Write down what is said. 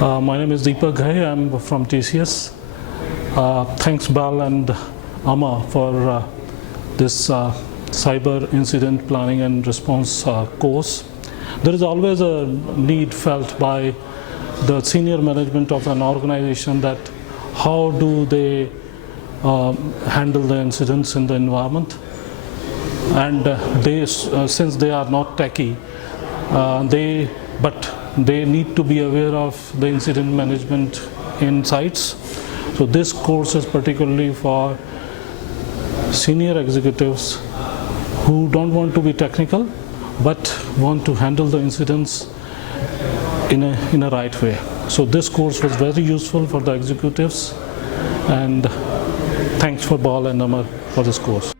My name is Deepak Ghai. I'm from TCS. Thanks Bal and Amar for this cyber incident planning and response course. There is always a need felt by the senior management of an organization that how do they handle the incidents in the environment, and since they are not techie, but they need to be aware of the incident management insights. So this course is particularly for senior executives who don't want to be technical but want to handle the incidents in a right way. So this course was very useful for the executives, and thanks for Bal and Amar for this course.